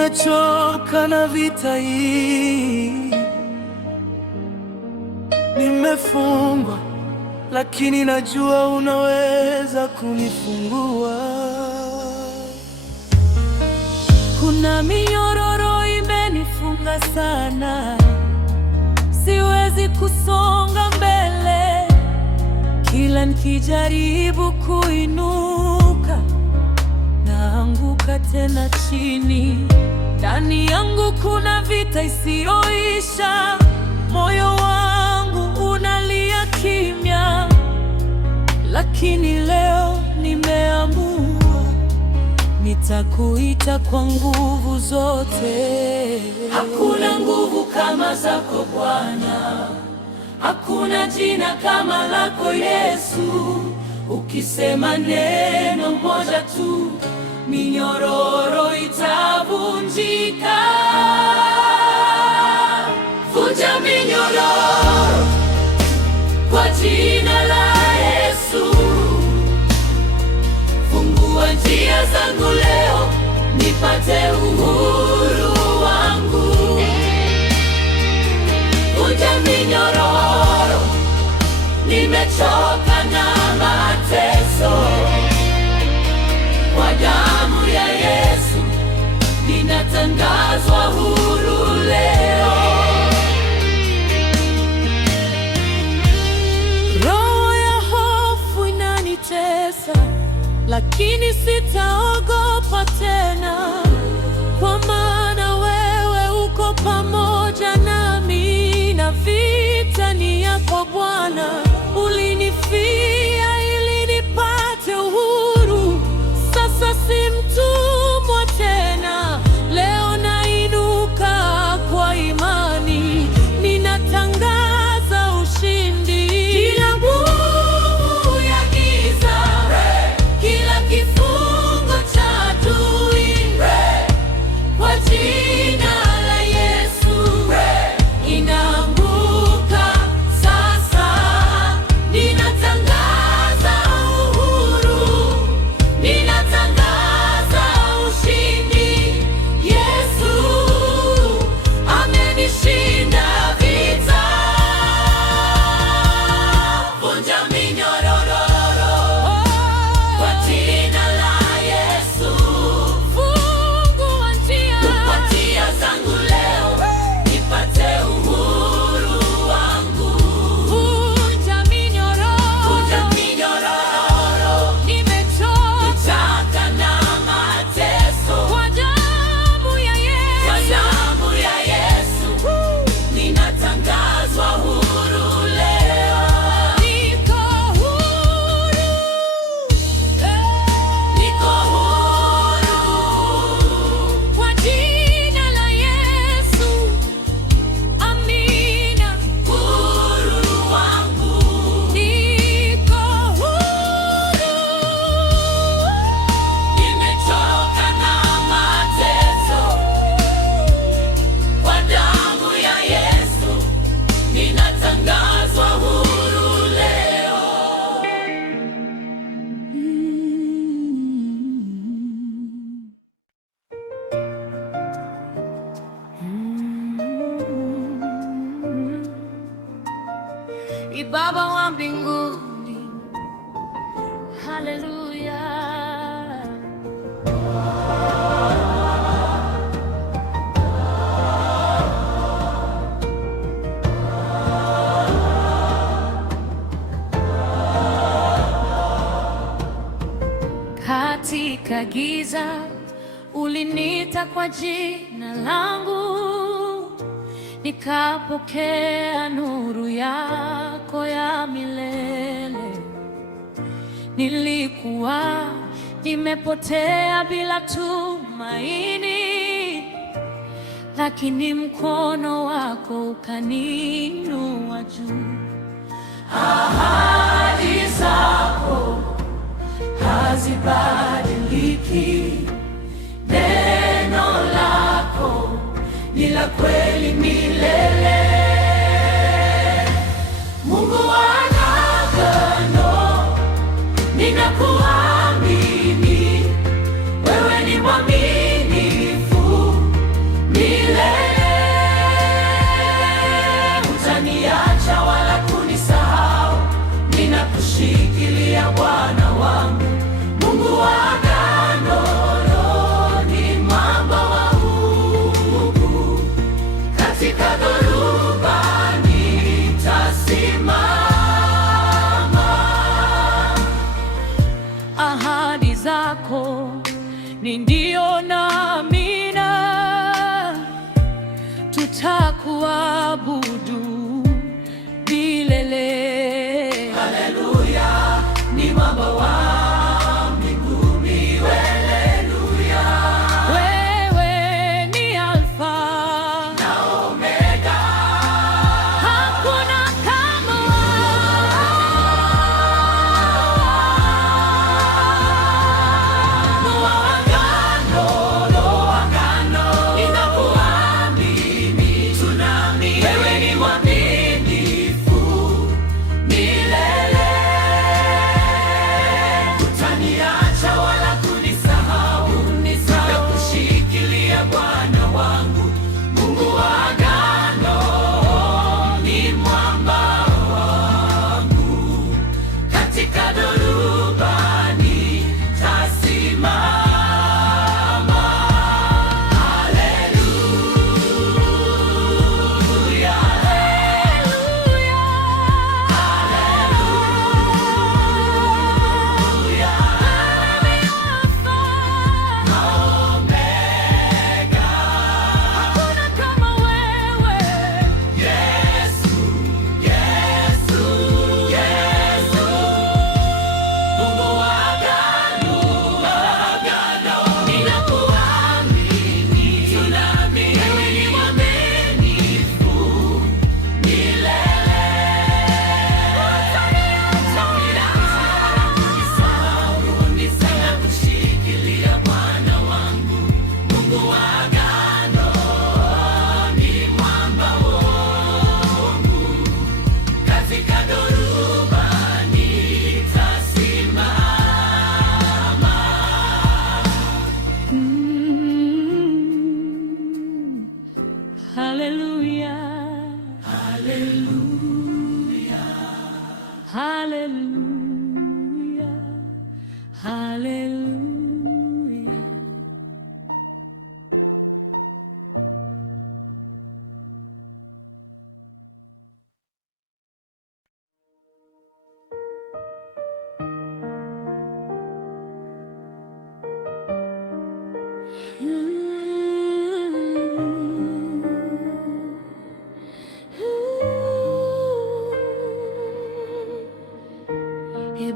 Nimechoka na vita hii, nimefungwa, lakini najua unaweza kunifungua. Kuna minyororo imenifunga sana, siwezi kusonga mbele. Kila nikijaribu kuinuka, naanguka tena chini. Ndani yangu kuna vita isiyoisha, moyo wangu unalia kimya. Lakini leo nimeamua, nitakuita kwa nguvu zote. Hakuna nguvu kama zako Bwana, hakuna jina kama lako Yesu. Ukisema neno moja tu, minyororo itavunjika. Vunja minyororo kwa jina la Yesu. Fungua njia zangu leo, nipate uhuru wangu. Vunja minyororo, nimechoka na mateso. Kwa damu ya Yesu ninatangazwa huru leo. Roho ya hofu inanitesa, lakini sitaogopa tena, kwa maana wewe uko pamoja nami, na vita ni yako Bwana. Ulinifia ili nipate uhuru, sasa si mtumwa tena. Leo nainuka kwa imani, ninatangaza ushindi. Kila nguvu ya giza, kila kifungo cha adui, kwa jina la Yesu inaanguka sasa. Ninatangaza uhuru, ninatangaza ushindi. Yesu amenishinda vita. Vunja minyororo kwa jina la Yesu. Fungua njia zangu leo, nipate uhuru wangu. Vunja minyororo, nimechoka na mateso. Kwa damu ya Yesu ninatangazwa huru leo. Niko huru, niko huru kwa jina la Yesu. Amina, uhuru wangu. Niko huru, nimechoka na mateso. Kwa damu ya Yesu ninatangazwa huru leo. Baba wa mbinguni, haleluya. Katika giza uliniita kwa jina langu, nikapokea nuru yako ya milele. Nilikuwa nimepotea bila tumaini, lakini mkono wako ukaniinua juu. Ahadi zako hazibadiliki, neno lako ni la kweli milele. Mungu wa agano, ninakuamini, wewe ni mwaminifu. ni ndio na amina, tutakuabudu milele. Haleluya, ni mwamba wa mbinguni, haleluya. Wewe ni Alfa na Omega, hakuna kama haleluya, haleluya.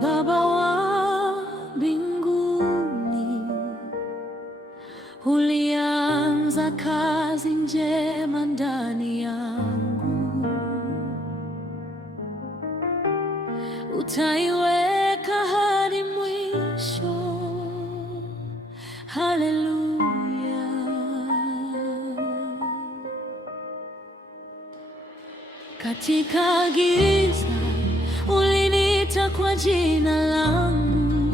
Baba wa mbinguni, ulianza kazi njema ndani yangu, utaiweka hadi mwisho. Haleluya. Katika giza uliniita kwa jina langu,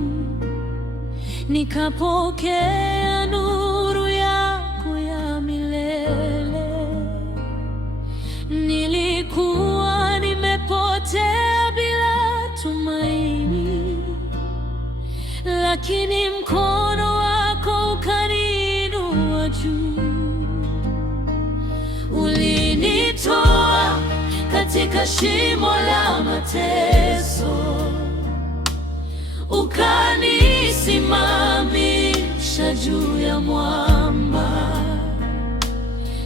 nikapokea nuru yako ya milele. Nilikuwa nimepotea bila tumaini, lakini mkono wako ukaniinua juu. Ulinitoa katika shimo la mateso, ukanisimamisha juu ya mwamba.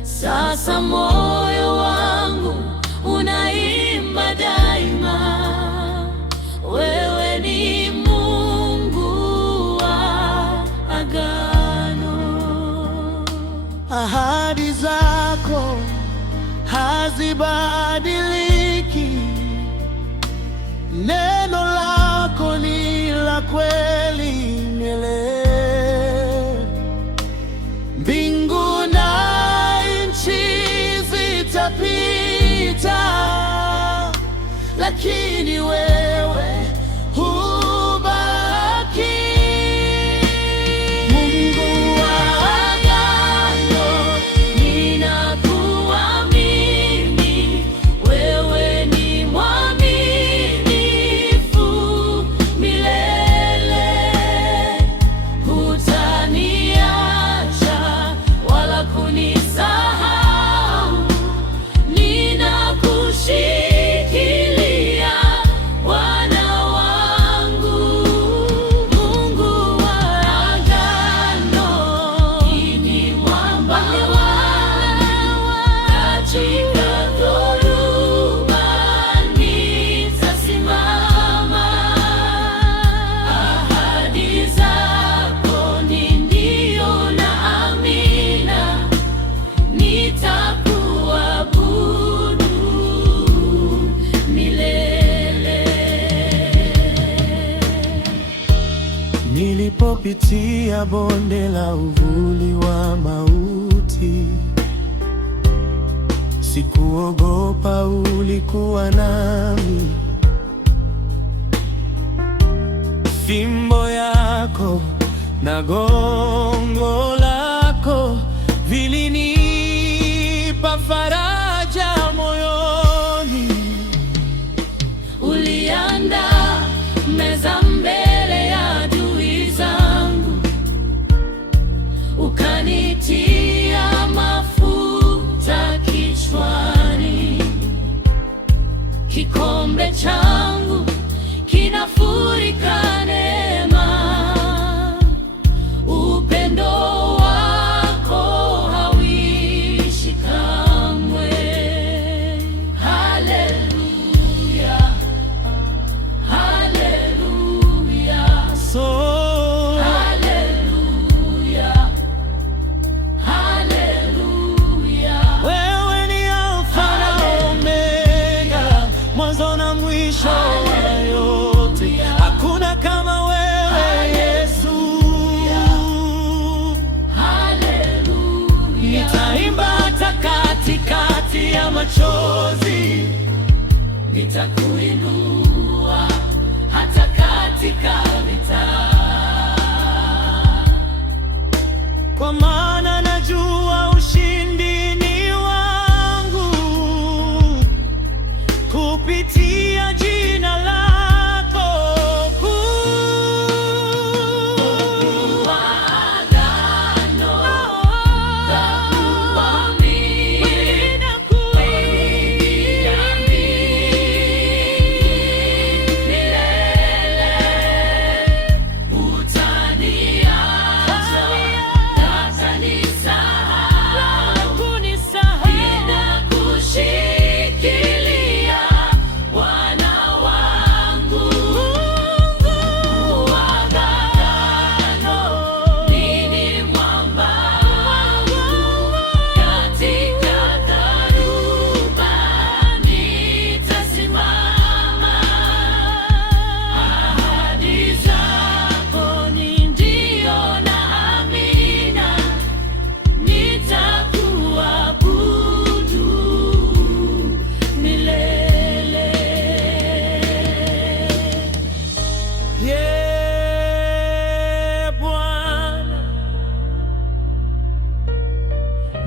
Sasa moyo wangu unaimba daima, wewe ni Mungu wa agano. Ahadi zako hazibadiliki, neno lako ni la kweli milele. Mbingu na nchi zitapita, lakini wewe hubaki. Mungu wa agano, ninakuamini, wewe ni mwaminifu milele. Nilipopitia bonde la uvuli wa mauti, sikuogopa, ulikuwa nami. Fimbo yako na gongo lako vilinipa faraja moyoni. Uliandaa meza mbele ya adui zangu, ukanitia mafuta kichwani. Kikombe changu kinafurika neema, upendo wako hauishi kamwe. Haleluya, haleluya, haleluya, haleluya. Wewe ni Alfa na Omega, mwanzo na mwisho wa yote. Hakuna kama wewe Yesu. Nitaimba hata katikati ya machozi, nitakuinua hata katika vita, kwa maana najua ushindi ni wangu kupitia jina lako kuu.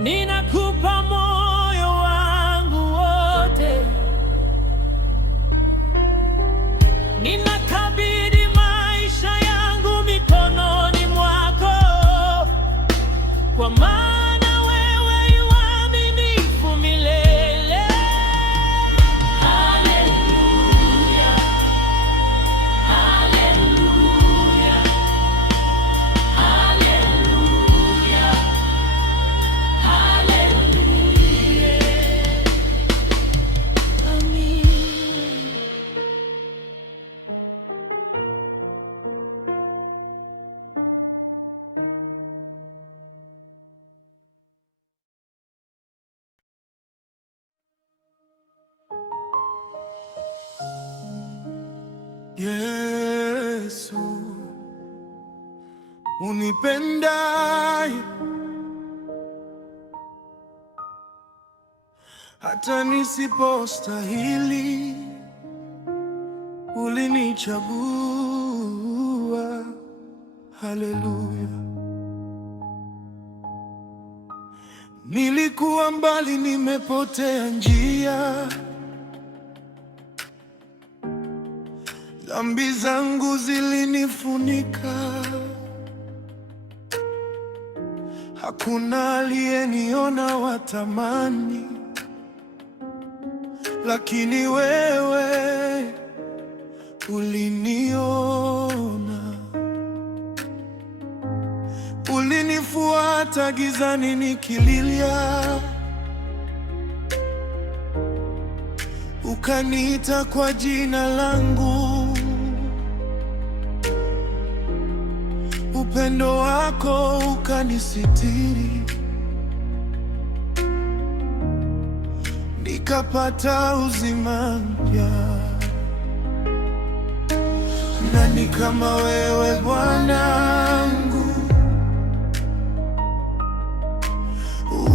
Ninakupa moyo wangu wote, ninakabidhi maisha yangu mikononi mwako, kwa maana wewe yu mwaminifu milele. haleluya, haleluya, haleluya, haleluya. Amin. Yesu unipendaye hata nisipostahili, ulinichagua. Haleluya. Nilikuwa mbali, nimepotea njia, dhambi zangu zilinifunika. Hakuna aliyeniona wa thamani, lakini wewe uliniona. Ulinifuata gizani nikililia, ukaniita kwa jina langu. Upendo wako ukanisitiri, nikapata uzima mpya. Nani kama wewe Bwanangu,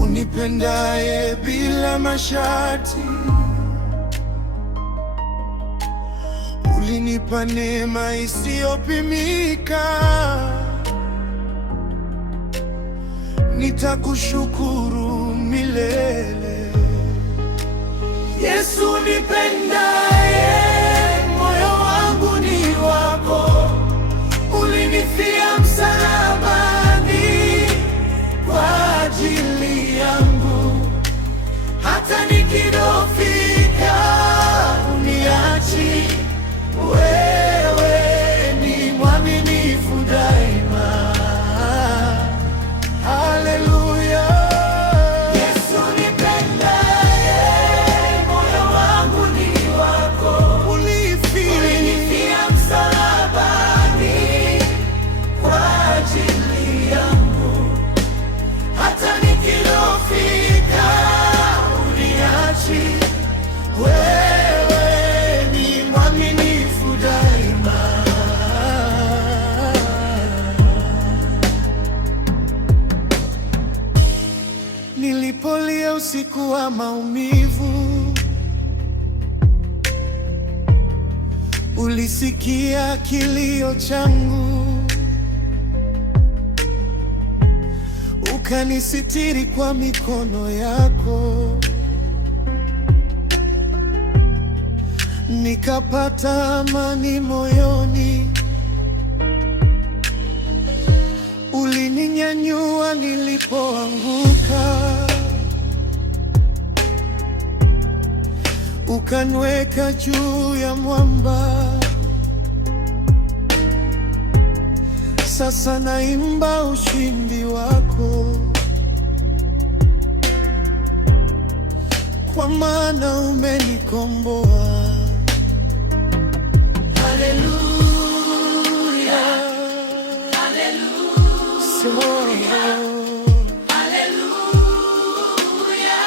unipendaye bila masharti. Ulinipa neema isiyopimika, nitakushukuru milele. Yesu unipendaye, moyo wangu ni wako. Ulinifia msalabani kwa ajili yangu, hata nikidhoofika uniachi. Wewe ni mwaminifu daima. Haleluya. Yesu unipendaye, moyo wangu ni wako. Ulinifia msalabani kwa ajili yangu, hata nikidhoofika uniachi. Wewe ni mwaminifu daima. Nilipolia usiku wa maumivu, ulisikia kilio changu, ukanisitiri kwa mikono yako. Nikapata amani moyoni, ulininyanyua nilipoanguka, ukaniweka juu ya mwamba. Sasa naimba ushindi wako, kwa maana umenikomboa. Haleluya, haleluya,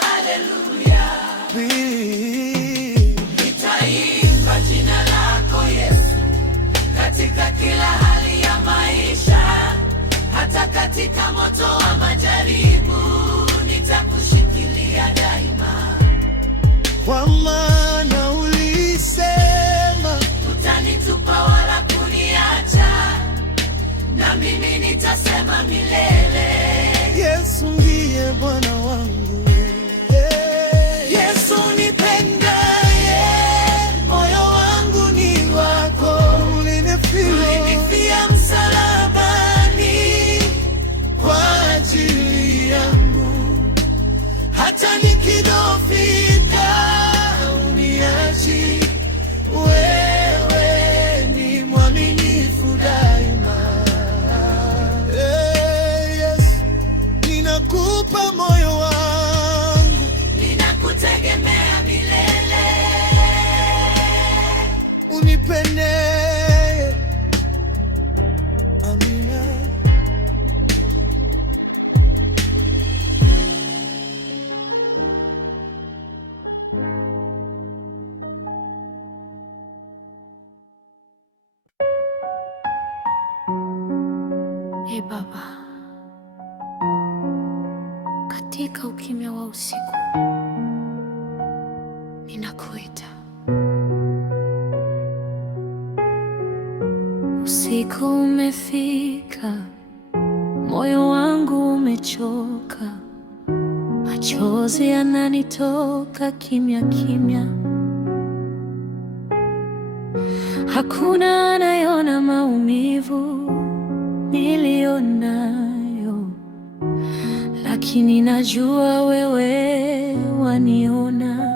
haleluya. Nitaimba jina lako Yesu katika kila hali ya maisha, hata katika moto wa majaribu nitakushikilia daima, kwa maana ulisema utanitupa wala kuniacha, na mimi nitasema milele, Yesu ndiye Bwana wangu. Yesu unipendaye, moyo wangu ni wako. Ulinifia msalabani kwa ajili yangu, hata nikidhoofika uniachi. Wewe ni mwaminifu daima. Yes, ninakupa moyo wangu, ninakutegemea milele. Unipende, amina. Ee Baba, katika ukimya wa usiku ninakuita. Usiku umefika, moyo wangu umechoka, machozi yananitoka kimya kimya. Hakuna anayeona maumivu nilionayo, lakini najua wewe waniona.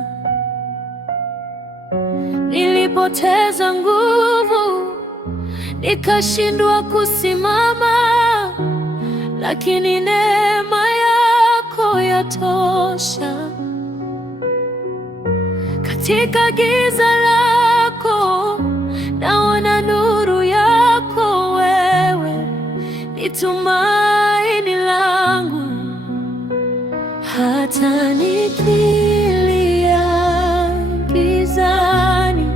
Nilipoteza nguvu, nikashindwa kusimama, lakini neema yako yatosha. Katika giza lako naona nuru yako, wewe ni tumaini langu. Hata nikilia gizani,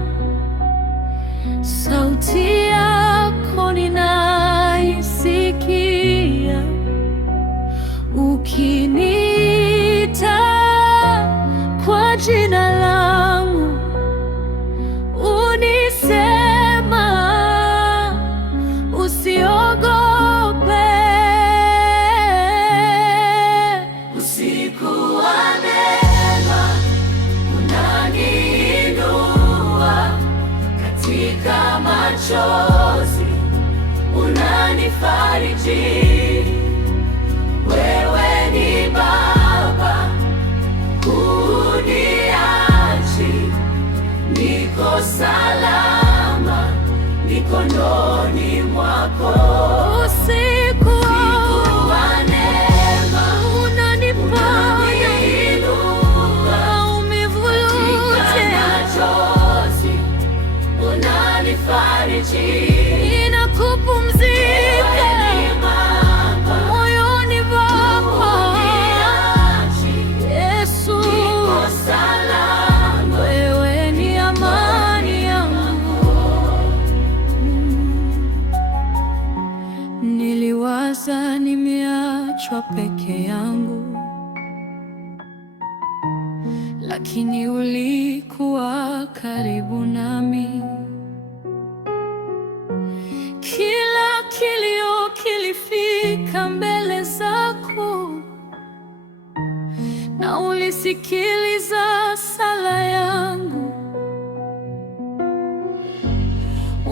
unanifariji. Wewe ni Baba, huniachi, niko salama mikononi mwako. Usiku wa neema unaniponya maumivu yote, machozi unanifariji, ninakupumzika moyoni mwako. Yesu, niko salama, wewe ni amani yangu. Niliwaza nimeachwa peke yangu, lakini ulikuwa karibu nami. Kila kilio kilifika mbele zako, na ulisikiliza sala yangu.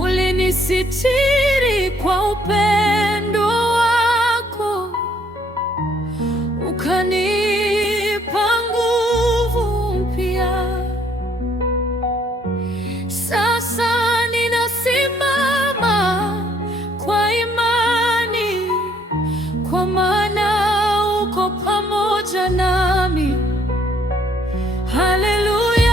Ulinisitiri kwa upendo wako, ukanipa nguvu mpya. Sasa ninasimama kwa imani, kwa maana uko pamoja nami. Haleluya.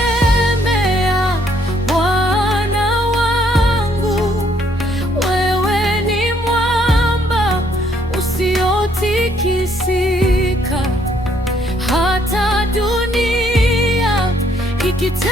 Ninakutegemea Bwana wangu, wewe ni mwamba usiotikisika, hata dunia ikite